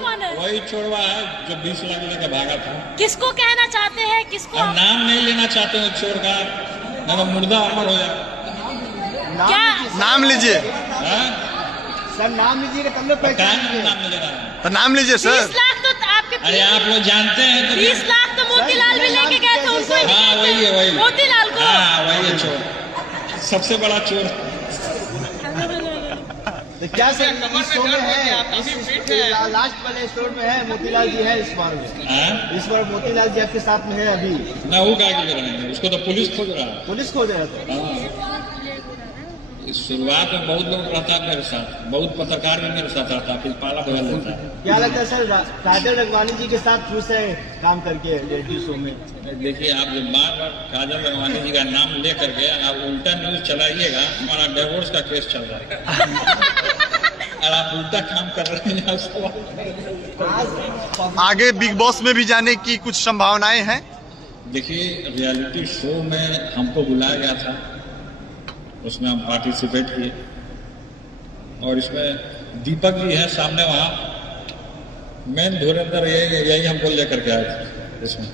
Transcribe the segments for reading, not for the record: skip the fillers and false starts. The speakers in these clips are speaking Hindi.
कौन है? वही चोरवा है जो 20 लाख लेकर भागा था। किसको कहना चाहते हैं, किसको? अब नाम नहीं लेना चाहते हो चोर का, नहीं तो मुर्दा अमर हो जाए। क्या नाम लीजिए सर, नाम लीजिए तब लोग पहचानेंगे। नाम नहीं लेना है। तो नाम लीजिए सर। 20 लाख तो आपके अरे आप लोग जानते हैं तो 20 लाख तो मोतीलाल भी लेके गए थे, उनको ही हाँ वही है, वही मोतीलाल को। हाँ वही है चोर, सबसे बड़ा चोर। तो क्या सर इस शो में है, लास्ट वाले एपिसोड में है मोतीलाल जी है इस बार में? इस बार मोतीलाल जी आपके साथ में है अभी? ना वो क्या ले रहे हैं, उसको तो पुलिस खोज रहा है। पुलिस खोज रहा था। शुरुआत में बहुत लोग रहता है मेरे साथ, बहुत पत्रकार भी मेरे साथ रहता है, फिर पाला बदल लेता है। क्या लगता है सर, काजल रंगवानी जी के साथ खुश है काम करके रियलिटी शो में? देखिए आप जब बार बार काजल रंगवानी जी का नाम ले करके आप उल्टा न्यूज चलाइएगा, हमारा डिवोर्स का केस चल रहा है और आप उल्टा काम कर रहे हैं। आगे बिग बॉस में भी जाने की कुछ संभावनाएं हैं? देखिए रियलिटी शो में हमको बुलाया गया था, उसमें हम पार्टिसिपेट किए और इसमें दीपक जी है सामने, वहाँ मेन धुरंधर यही हमको लेकर के आए थे इसमें।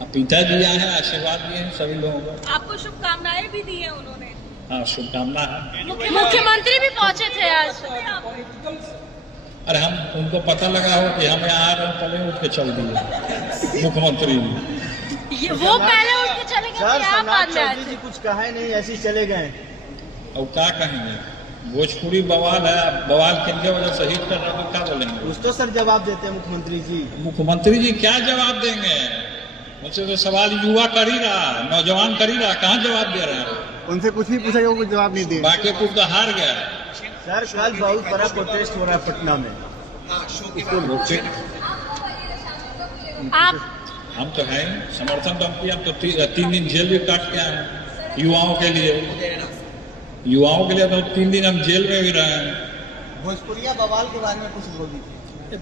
अब पिताजी आए हैं, आशीर्वाद दिए हैं सभी लोगों को। आपको शुभकामनाएं भी दी है उन्होंने? हाँ शुभकामना है। मुख्यमंत्री भी पहुंचे थे आज। अरे हम उनको पता लगा हो कि हम यहाँ आ रहे हैं, पहले उठ के चल दिए मुख्यमंत्री जी। वो पहले उठ के चले गए थे, आप बाद में आए थे। कुछ कहा नहीं, ऐसे ही चले गए। और क्या कहेंगे, भोजपुरी बवाल है, बवाल किनके वजह से हिट कर रहा है, क्या बोलेंगे? कुछ तो सर जवाब देते हैं मुख्यमंत्री जी। मुख्यमंत्री जी क्या जवाब देंगे? मुझसे तो सवाल युवा कर ही रहा, नौजवान कर ही रहा, कहाँ जवाब दे रहे हैं? उनसे कुछ भी पूछा, वो जवाब नहीं दे। बांकीपुर तो हार गया। सर कल बहुत बड़ा प्रोटेस्ट हो रहा है पटना में। आप हम तो हैं, समर्थन तो हम किया, हम तो 3 दिन जेल भी काट के आए हैं युवाओं के लिए। युवाओं के लिए तो 3 दिन हम जेल में भी रहे हैं। भोजपुरिया बवाल के बारे में कुछ बोलिए।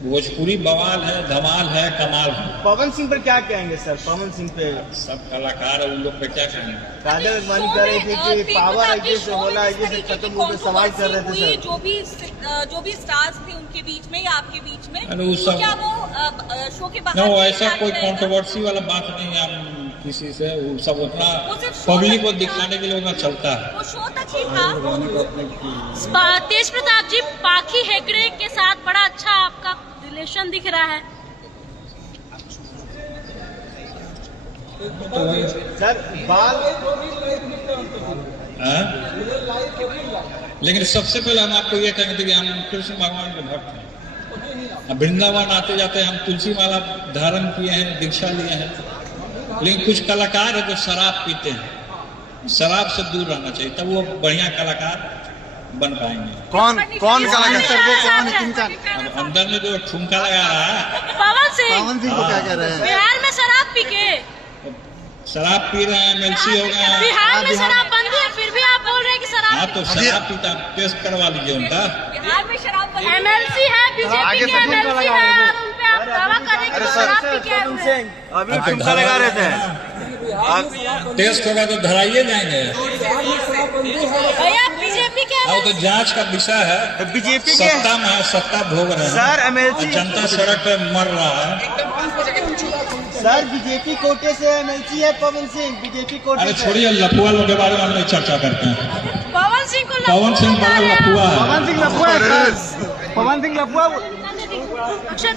भोजपुरी बवाल है, धमाल है, कमाल है। पवन सिंह पर क्या कहेंगे सर? पवन सिंह पे सब कलाकार है, उन लोग पे क्या कहेंगे? काजल रंगवानी कह रहे थे कि पावर आईजे से होला, आईजे से खत्म हो गए, सवाल कर रहे थे सर। जो भी स्टार्स थे उनके बीच में या आपके बीच में, अरे वो सब क्या वो शो के बाहर? no, ऐसा कोई कंट्रोवर्सी वाला बात नहीं है। हम किसी से वो सब उतना पब्लिक को दिखाने के लिए उतना चलता है। वो शो तक ही था। तेज प्रताप जी, पाखी हेगड़े के साथ बड़ा अच्छा आपका रिलेशन दिख रहा है। सर बाल लेकिन सबसे पहले हम आपको ये कहते थे कि हम कृष्ण भगवान के भक्त हैं। वृंदावन आते जाते हम तुलसी माला धारण किए हैं, दीक्षा लिए हैं। लेकिन कुछ कलाकार है जो शराब पीते हैं, शराब से दूर रहना चाहिए, तब वो बढ़िया कलाकार बन पाएंगे। कौन कलाकार सर? वो कौन है? किनका? अब अंदर में जो ठुमका लगा रहा है पवन सिंह को क्या कह रहे हैं? बिहार में शराब पी के शराब पी रहे हैं, एमएलसी हो गए हैं। बिहार में शराब बंद है, फिर भी आप बोल रहे हैं कि शराब। हाँ तो शराब पीता, टेस्ट करवा लीजिए उनका। बिहार में शराब एमएलसी है, बीजेपी के एमएलसी है, और उन पे आप दावा कर रहे हैं कि शराब पी के आए हैं। अभी ठुमका लगा रहे थे। टेस्ट होगा तो धराइए जाएंगे। भैया बीजेपी के अब तो जांच का विषय है, बीजेपी के सत्ता में है, सत्ता भोग रहे हैं सर एमएलसी, जनता सड़क पे मर रहा है। सर बीजेपी कोटे से एमएलसी है पवन सिंह, बीजेपी कोटे। अरे छोड़िए, लफुआ लोग के बारे में हम नहीं चर्चा करते हैं। पवन सिंह को पवन सिंह बड़ा लफुआ है। पवन सिंह लफुआ है। पवन सिंह लफुआ। अक्षय